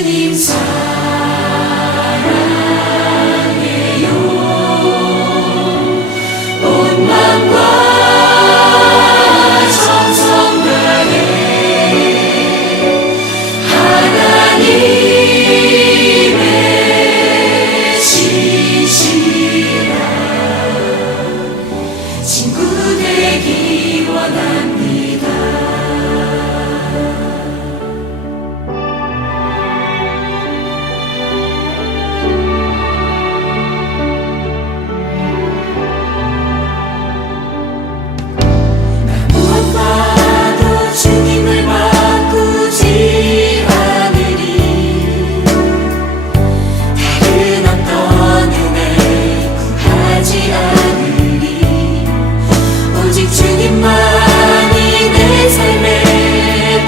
주님 사랑해요. 온 마음과 정성 다해 하나님의 신실한 친구 되기 원합니다. 무엇봐도 주님을 바꾸지 않으리. 다른 어떤 은혜 구하지 않으리. 오직 주님만이 내 삶의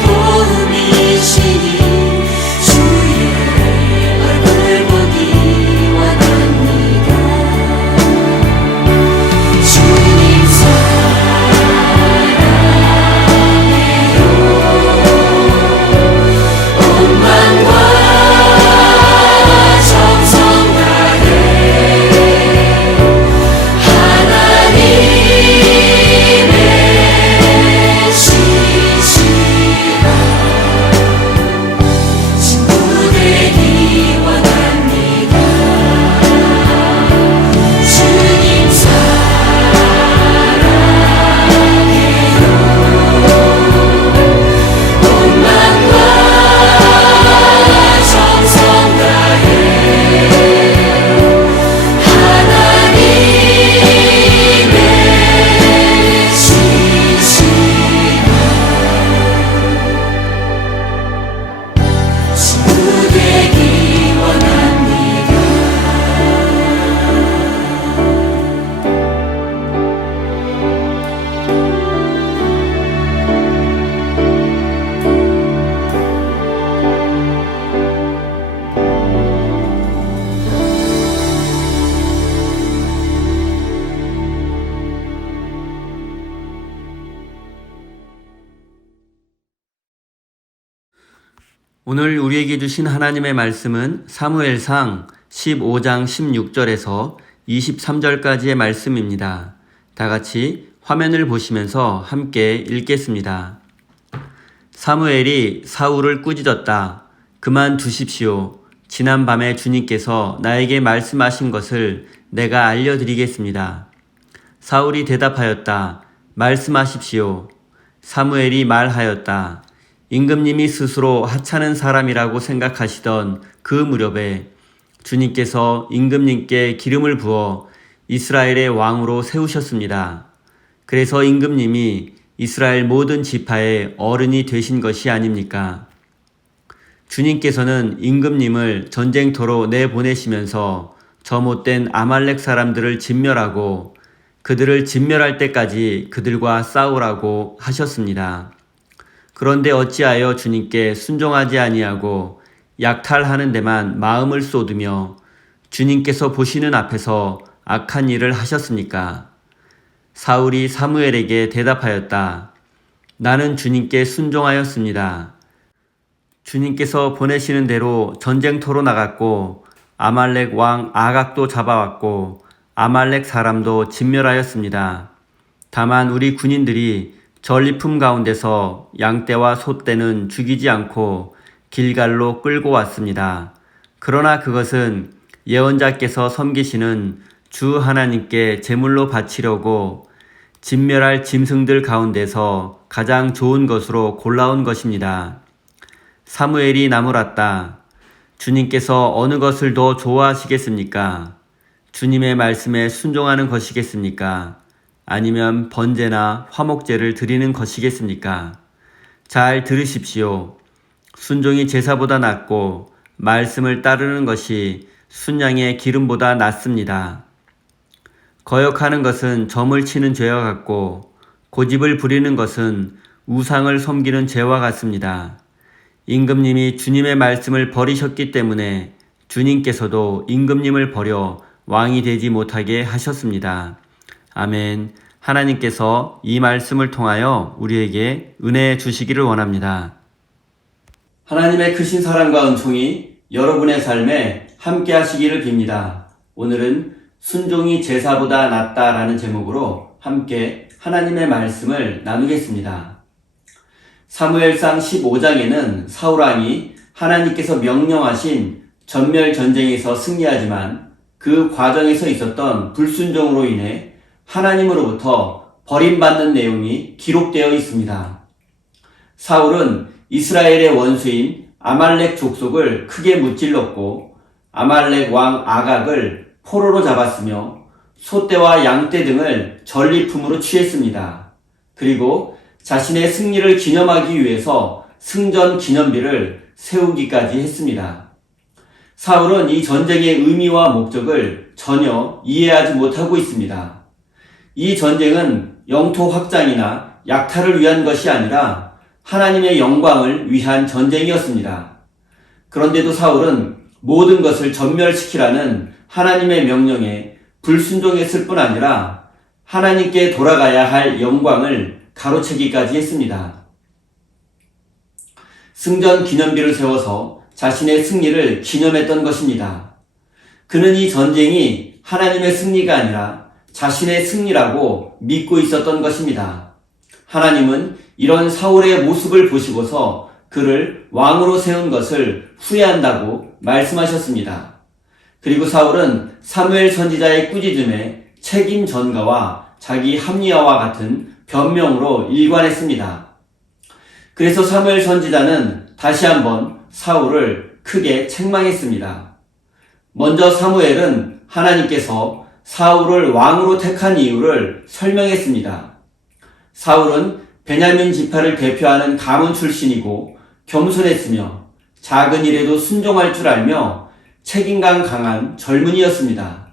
도움이시니 주의 얼굴 보기 원합니다. 주님 사랑해요. 온 마음과 정성 다해 하나님의 신실한 친구 되기 원합니다. 주님 사랑해요. 온 마음과 정성 다해 하나님의 신실한 친구 되기 원합니다. 오늘 우리에게 주신 하나님의 말씀은 사무엘상 15장 16절에서 23절까지의 말씀입니다. 다 같이 화면을 보시면서 함께 읽겠습니다. 사무엘이 사울을 꾸짖었다. 그만두십시오. 지난밤에 주님께서 나에게 말씀하신 것을 내가 알려드리겠습니다. 사울이 대답하였다. 말씀하십시오. 사무엘이 말하였다. 임금님이 스스로 하찮은 사람이라고 생각하시던 그 무렵에 주님께서 임금님께 기름을 부어 이스라엘의 왕으로 세우셨습니다. 그래서 임금님이 이스라엘 모든 지파의 어른이 되신 것이 아닙니까? 주님께서는 임금님을 전쟁터로 내보내시면서 저 못된 아말렉 사람들을 진멸하고 그들을 진멸할 때까지 그들과 싸우라고 하셨습니다. 그런데 어찌하여 주님께 순종하지 아니하고 약탈하는 데만 마음을 쏟으며 주님께서 보시는 앞에서 악한 일을 하셨습니까? 사울이 사무엘에게 대답하였다. 나는 주님께 순종하였습니다. 주님께서 보내시는 대로 전쟁터로 나갔고 아말렉 왕 아각도 잡아왔고 아말렉 사람도 진멸하였습니다. 다만 우리 군인들이 전리품 가운데서 양떼와 소떼는 죽이지 않고 길갈로 끌고 왔습니다. 그러나 그것은 예언자께서 섬기시는 주 하나님께 제물로 바치려고 진멸할 짐승들 가운데서 가장 좋은 것으로 골라온 것입니다. 사무엘이 나무랐다. 주님께서 어느 것을 더 좋아하시겠습니까? 주님의 말씀에 순종하는 것이겠습니까? 아니면 번제나 화목제를 드리는 것이겠습니까? 잘 들으십시오. 순종이 제사보다 낫고 말씀을 따르는 것이 순양의 기름보다 낫습니다. 거역하는 것은 점을 치는 죄와 같고 고집을 부리는 것은 우상을 섬기는 죄와 같습니다. 임금님이 주님의 말씀을 버리셨기 때문에 주님께서도 임금님을 버려 왕이 되지 못하게 하셨습니다. 아멘. 하나님께서 이 말씀을 통하여 우리에게 은혜 주시기를 원합니다. 하나님의 크신 사랑과 은총이 여러분의 삶에 함께 하시기를 빕니다. 오늘은 순종이 제사보다 낫다라는 제목으로 함께 하나님의 말씀을 나누겠습니다. 사무엘상 15장에는 사울왕이 하나님께서 명령하신 전멸 전쟁에서 승리하지만 그 과정에서 있었던 불순종으로 인해 하나님으로부터 버림받는 내용이 기록되어 있습니다. 사울은 이스라엘의 원수인 아말렉 족속을 크게 무찔렀고 아말렉 왕 아각을 포로로 잡았으며 소떼와 양떼 등을 전리품으로 취했습니다. 그리고 자신의 승리를 기념하기 위해서 승전 기념비를 세우기까지 했습니다. 사울은 이 전쟁의 의미와 목적을 전혀 이해하지 못하고 있습니다. 이 전쟁은 영토 확장이나 약탈을 위한 것이 아니라 하나님의 영광을 위한 전쟁이었습니다. 그런데도 사울은 모든 것을 전멸시키라는 하나님의 명령에 불순종했을 뿐 아니라 하나님께 돌아가야 할 영광을 가로채기까지 했습니다. 승전 기념비를 세워서 자신의 승리를 기념했던 것입니다. 그는 이 전쟁이 하나님의 승리가 아니라 자신의 승리라고 믿고 있었던 것입니다. 하나님은 이런 사울의 모습을 보시고서 그를 왕으로 세운 것을 후회한다고 말씀하셨습니다. 그리고 사울은 사무엘 선지자의 꾸짖음에 책임 전가와 자기 합리화와 같은 변명으로 일관했습니다. 그래서 사무엘 선지자는 다시 한번 사울을 크게 책망했습니다. 먼저 사무엘은 하나님께서 사울을 왕으로 택한 이유를 설명했습니다. 사울은 베냐민 지파를 대표하는 가문 출신이고 겸손했으며 작은 일에도 순종할 줄 알며 책임감 강한 젊은이였습니다.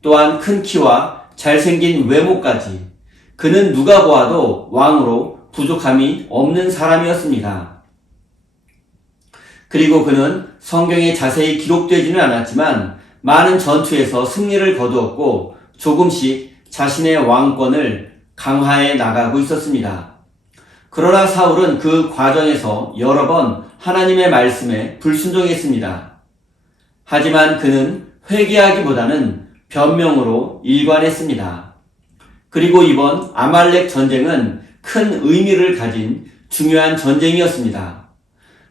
또한 큰 키와 잘생긴 외모까지 그는 누가 보아도 왕으로 부족함이 없는 사람이었습니다. 그리고 그는 성경에 자세히 기록되지는 않았지만 많은 전투에서 승리를 거두었고 조금씩 자신의 왕권을 강화해 나가고 있었습니다. 그러나 사울은 그 과정에서 여러 번 하나님의 말씀에 불순종했습니다. 하지만 그는 회개하기보다는 변명으로 일관했습니다. 그리고 이번 아말렉 전쟁은 큰 의미를 가진 중요한 전쟁이었습니다.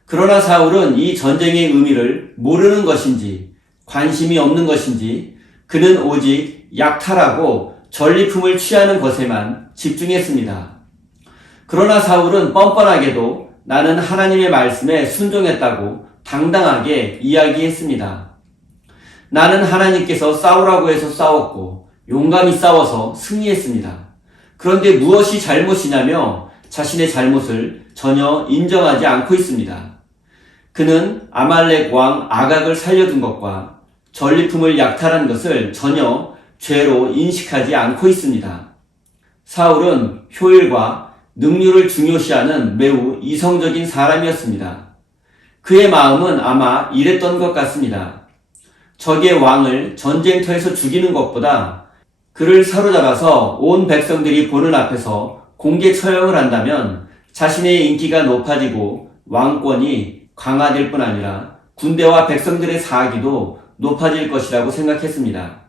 그러나 사울은 이 전쟁의 의미를 모르는 것인지 관심이 없는 것인지 그는 오직 약탈하고 전리품을 취하는 것에만 집중했습니다. 그러나 사울은 뻔뻔하게도 나는 하나님의 말씀에 순종했다고 당당하게 이야기했습니다. 나는 하나님께서 싸우라고 해서 싸웠고 용감히 싸워서 승리했습니다. 그런데 무엇이 잘못이냐며 자신의 잘못을 전혀 인정하지 않고 있습니다. 그는 아말렉 왕 아각을 살려둔 것과 전리품을 약탈한 것을 전혀 죄로 인식하지 않고 있습니다. 사울은 효율과 능률을 중요시하는 매우 이성적인 사람이었습니다. 그의 마음은 아마 이랬던 것 같습니다. 적의 왕을 전쟁터에서 죽이는 것보다 그를 사로잡아서 온 백성들이 보는 앞에서 공개 처형을 한다면 자신의 인기가 높아지고 왕권이 강화될 뿐 아니라 군대와 백성들의 사기도 높아질 것이라고 생각했습니다.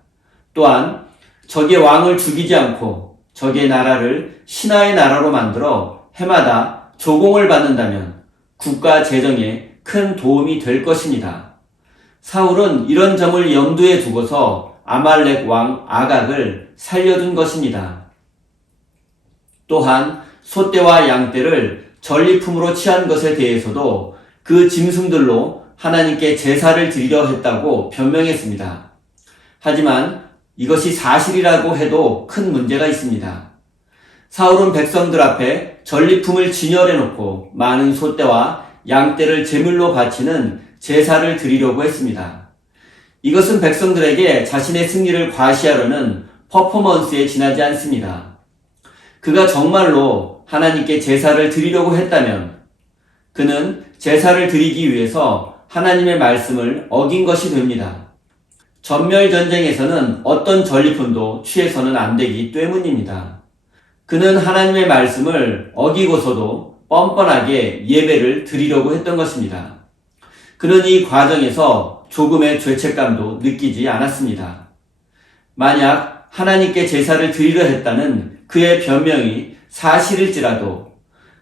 또한 적의 왕을 죽이지 않고 적의 나라를 신하의 나라로 만들어 해마다 조공을 받는다면 국가 재정에 큰 도움이 될 것입니다. 사울은 이런 점을 염두에 두고서 아말렉 왕 아각을 살려둔 것입니다. 또한 소떼와 양떼를 전리품으로 취한 것에 대해서도 그 짐승들로 하나님께 제사를 드리려 했다고 변명했습니다. 하지만 이것이 사실이라고 해도 큰 문제가 있습니다. 사울은 백성들 앞에 전리품을 진열해 놓고 많은 소떼와 양떼를 제물로 바치는 제사를 드리려고 했습니다. 이것은 백성들에게 자신의 승리를 과시하려는 퍼포먼스에 지나지 않습니다. 그가 정말로 하나님께 제사를 드리려고 했다면 그는 제사를 드리기 위해서 하나님의 말씀을 어긴 것이 됩니다. 전멸전쟁에서는 어떤 전리품도 취해서는 안 되기 때문입니다. 그는 하나님의 말씀을 어기고서도 뻔뻔하게 예배를 드리려고 했던 것입니다. 그는 이 과정에서 조금의 죄책감도 느끼지 않았습니다. 만약 하나님께 제사를 드리려 했다는 그의 변명이 사실일지라도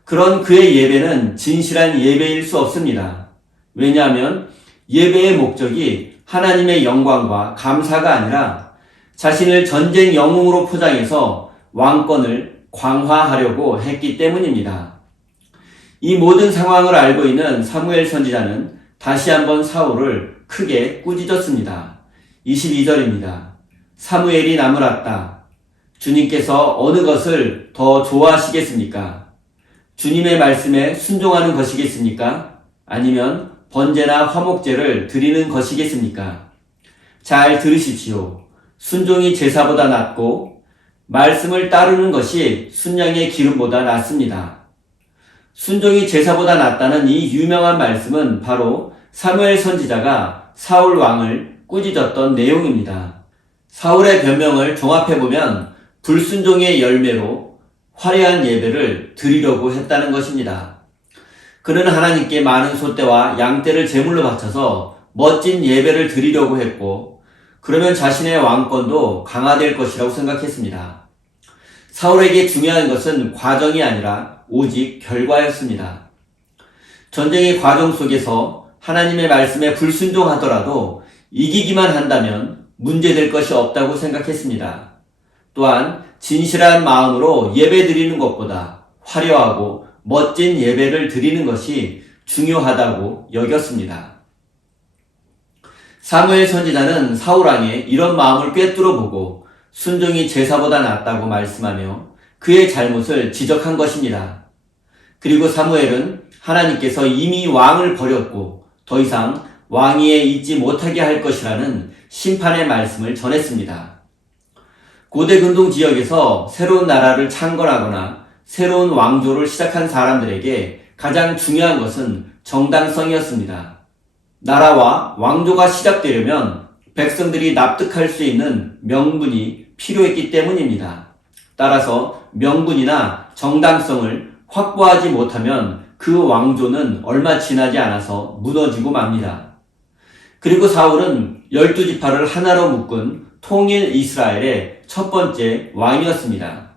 그런 그의 예배는 진실한 예배일 수 없습니다. 왜냐하면 예배의 목적이 하나님의 영광과 감사가 아니라 자신을 전쟁 영웅으로 포장해서 왕권을 광화하려고 했기 때문입니다. 이 모든 상황을 알고 있는 사무엘 선지자는 다시 한번 사울을 크게 꾸짖었습니다. 22절입니다. 사무엘이 나무랐다. 주님께서 어느 것을 더 좋아하시겠습니까? 주님의 말씀에 순종하는 것이겠습니까? 아니면 번제나 화목제를 드리는 것이겠습니까? 잘 들으십시오. 순종이 제사보다 낫고 말씀을 따르는 것이 순양의 기름보다 낫습니다. 순종이 제사보다 낫다는 이 유명한 말씀은 바로 사무엘 선지자가 사울 왕을 꾸짖었던 내용입니다. 사울의 변명을 종합해보면 불순종의 열매로 화려한 예배를 드리려고 했다는 것입니다. 그는 하나님께 많은 소떼와 양떼를 제물로 바쳐서 멋진 예배를 드리려고 했고 그러면 자신의 왕권도 강화될 것이라고 생각했습니다. 사울에게 중요한 것은 과정이 아니라 오직 결과였습니다. 전쟁의 과정 속에서 하나님의 말씀에 불순종하더라도 이기기만 한다면 문제될 것이 없다고 생각했습니다. 또한 진실한 마음으로 예배 드리는 것보다 화려하고 멋진 예배를 드리는 것이 중요하다고 여겼습니다. 사무엘 선지자는 사울왕의 이런 마음을 꿰뚫어 보고 순종이 제사보다 낫다고 말씀하며 그의 잘못을 지적한 것입니다. 그리고 사무엘은 하나님께서 이미 왕을 버렸고 더 이상 왕위에 있지 못하게 할 것이라는 심판의 말씀을 전했습니다. 고대 근동 지역에서 새로운 나라를 창건하거나 새로운 왕조를 시작한 사람들에게 가장 중요한 것은 정당성이었습니다. 나라와 왕조가 시작되려면 백성들이 납득할 수 있는 명분이 필요했기 때문입니다. 따라서 명분이나 정당성을 확보하지 못하면 그 왕조는 얼마 지나지 않아서 무너지고 맙니다. 그리고 사울은 12지파를 하나로 묶은 통일 이스라엘의 첫 번째 왕이었습니다.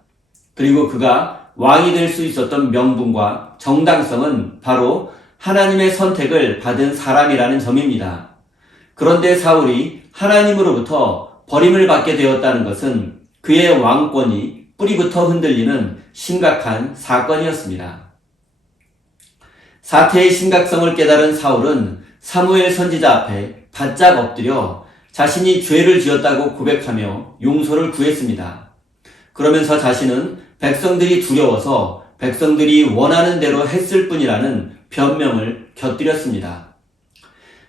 그리고 그가 왕이 될 수 있었던 명분과 정당성은 바로 하나님의 선택을 받은 사람이라는 점입니다. 그런데 사울이 하나님으로부터 버림을 받게 되었다는 것은 그의 왕권이 뿌리부터 흔들리는 심각한 사건이었습니다. 사태의 심각성을 깨달은 사울은 사무엘 선지자 앞에 바짝 엎드려 자신이 죄를 지었다고 고백하며 용서를 구했습니다. 그러면서 자신은 백성들이 두려워서 백성들이 원하는 대로 했을 뿐이라는 변명을 곁들였습니다.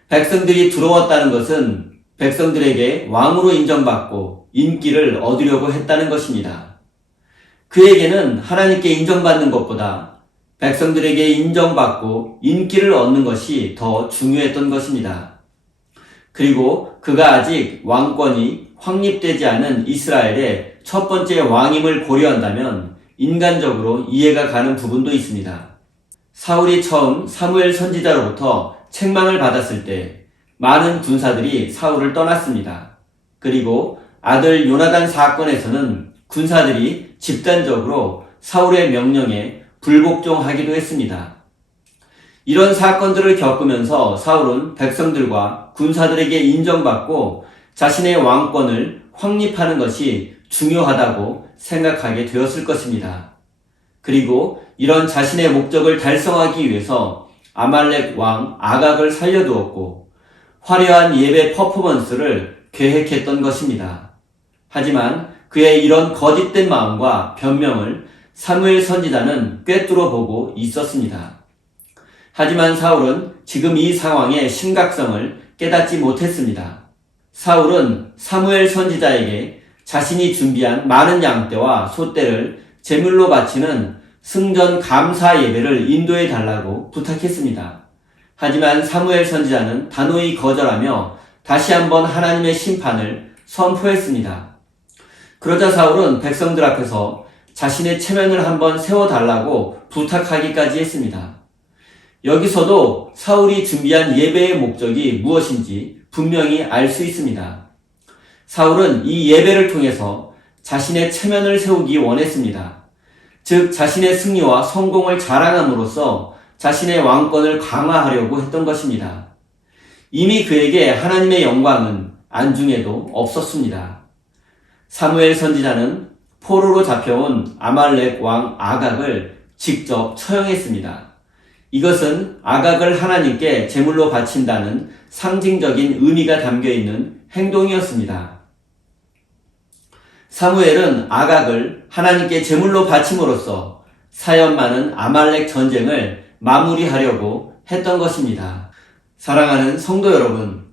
백성들이 두려웠다는 것은 백성들에게 왕으로 인정받고 인기를 얻으려고 했다는 것입니다. 그에게는 하나님께 인정받는 것보다 백성들에게 인정받고 인기를 얻는 것이 더 중요했던 것입니다. 그리고 그가 아직 왕권이 확립되지 않은 이스라엘의 첫 번째 왕임을 고려한다면 인간적으로 이해가 가는 부분도 있습니다. 사울이 처음 사무엘 선지자로부터 책망을 받았을 때 많은 군사들이 사울을 떠났습니다. 그리고 아들 요나단 사건에서는 군사들이 집단적으로 사울의 명령에 불복종하기도 했습니다. 이런 사건들을 겪으면서 사울은 백성들과 군사들에게 인정받고 자신의 왕권을 확립하는 것이 중요하다고 생각하게 되었을 것입니다. 그리고 이런 자신의 목적을 달성하기 위해서 아말렉 왕 아각을 살려두었고 화려한 예배 퍼포먼스를 계획했던 것입니다. 하지만 그의 이런 거짓된 마음과 변명을 사무엘 선지자는 꿰뚫어 보고 있었습니다. 하지만 사울은 지금 이 상황의 심각성을 깨닫지 못했습니다. 사울은 사무엘 선지자에게 자신이 준비한 많은 양떼와 소떼를 제물로 바치는 승전 감사 예배를 인도해 달라고 부탁했습니다. 하지만 사무엘 선지자는 단호히 거절하며 다시 한번 하나님의 심판을 선포했습니다. 그러자 사울은 백성들 앞에서 자신의 체면을 한번 세워달라고 부탁하기까지 했습니다. 여기서도 사울이 준비한 예배의 목적이 무엇인지 분명히 알 수 있습니다. 사울은 이 예배를 통해서 자신의 체면을 세우기 원했습니다. 즉 자신의 승리와 성공을 자랑함으로써 자신의 왕권을 강화하려고 했던 것입니다. 이미 그에게 하나님의 영광은 안중에도 없었습니다. 사무엘 선지자는 포로로 잡혀온 아말렉 왕 아각을 직접 처형했습니다. 이것은 아각을 하나님께 제물로 바친다는 상징적인 의미가 담겨있는 행동이었습니다. 사무엘은 아각을 하나님께 제물로 바침으로써 사연 많은 아말렉 전쟁을 마무리하려고 했던 것입니다. 사랑하는 성도 여러분,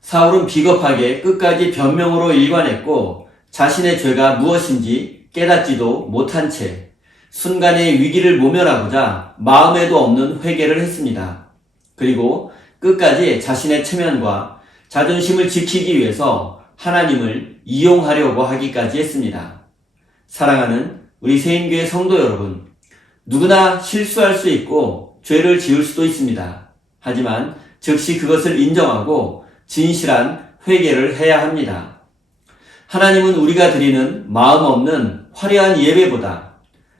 사울은 비겁하게 끝까지 변명으로 일관했고 자신의 죄가 무엇인지 깨닫지도 못한 채 순간의 위기를 모면하고자 마음에도 없는 회개를 했습니다. 그리고 끝까지 자신의 체면과 자존심을 지키기 위해서 하나님을 이용하려고 하기까지 했습니다. 사랑하는 우리 세인교회 성도 여러분, 누구나 실수할 수 있고 죄를 지을 수도 있습니다. 하지만 즉시 그것을 인정하고 진실한 회개를 해야 합니다. 하나님은 우리가 드리는 마음 없는 화려한 예배보다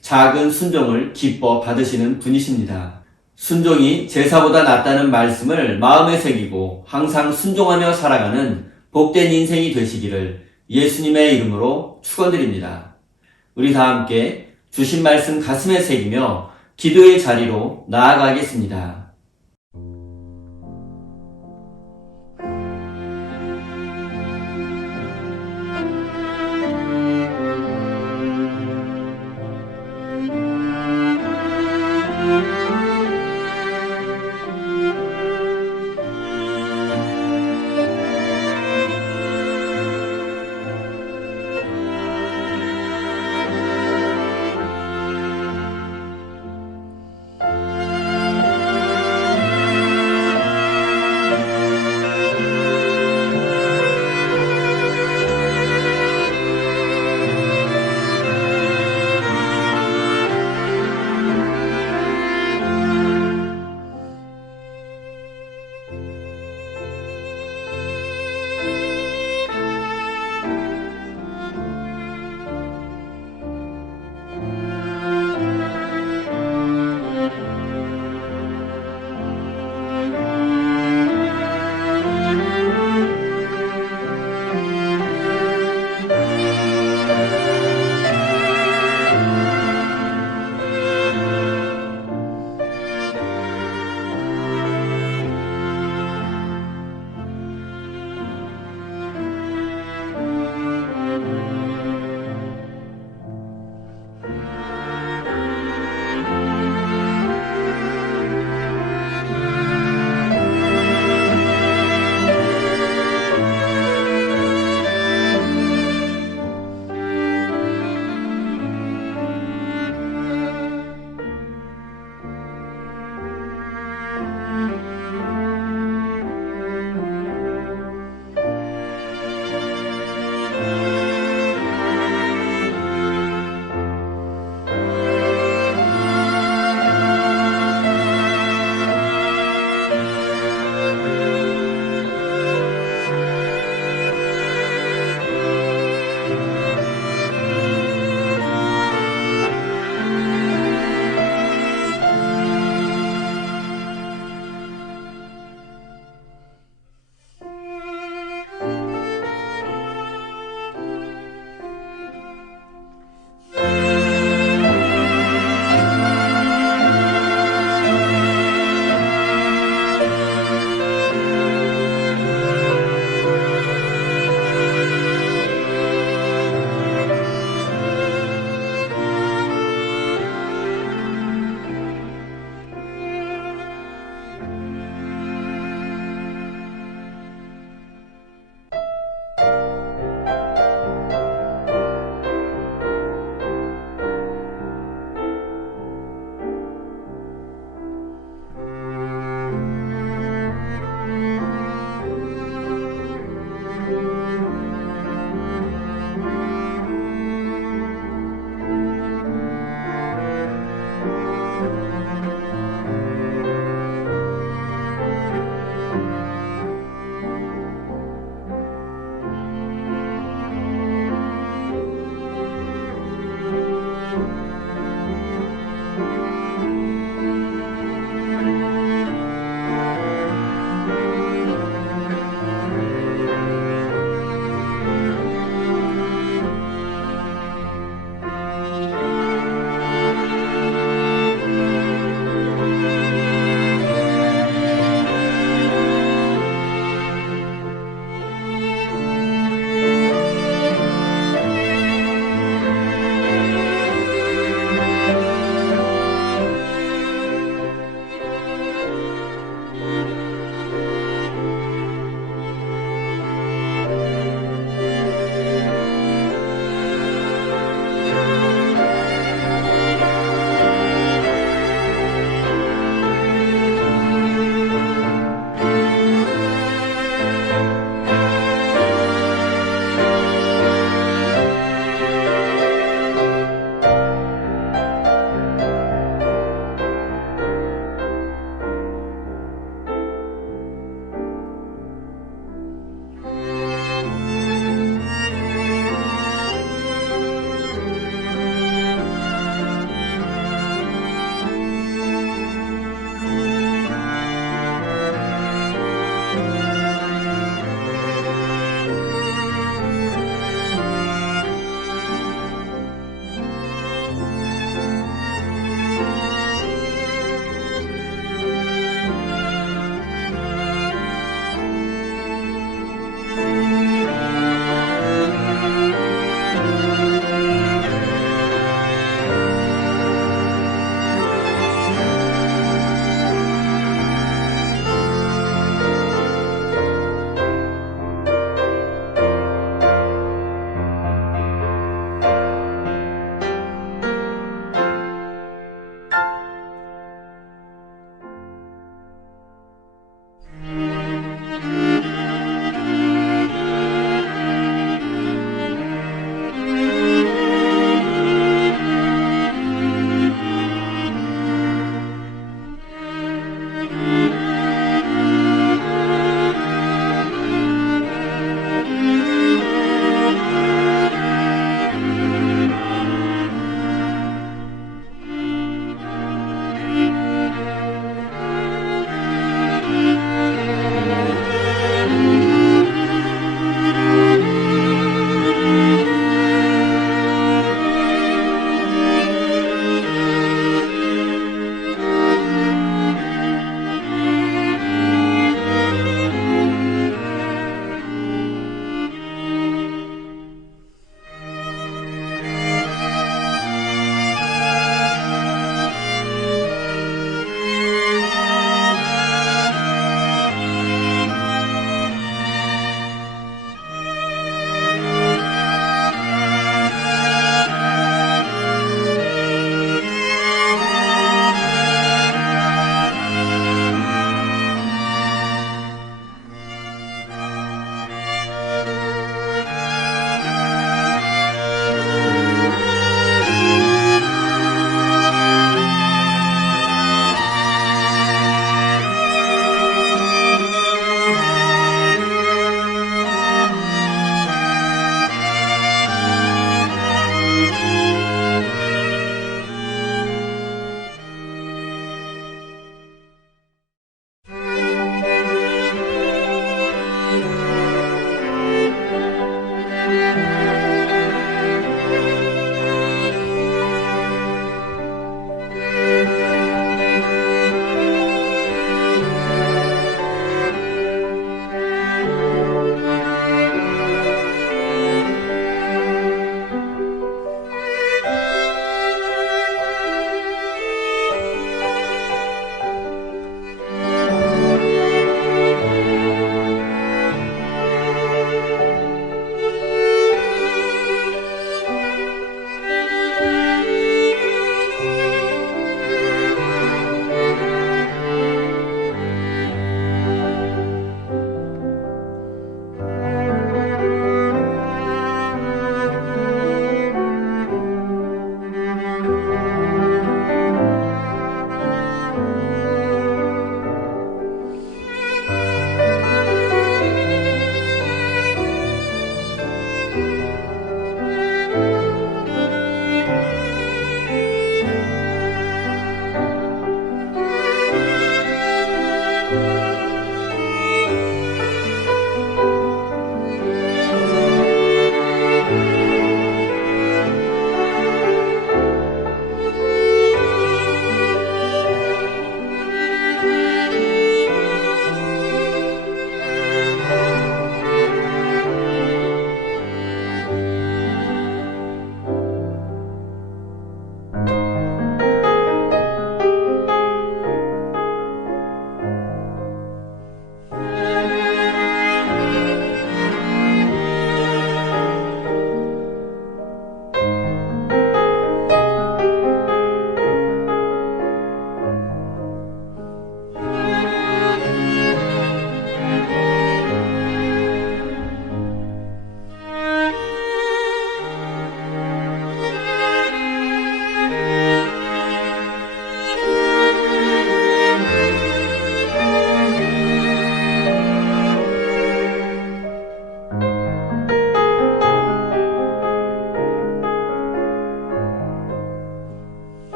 작은 순종을 기뻐 받으시는 분이십니다. 순종이 제사보다 낫다는 말씀을 마음에 새기고 항상 순종하며 살아가는 복된 인생이 되시기를 예수님의 이름으로 축원드립니다. 우리 다 함께 주신 말씀 가슴에 새기며 기도의 자리로 나아가겠습니다.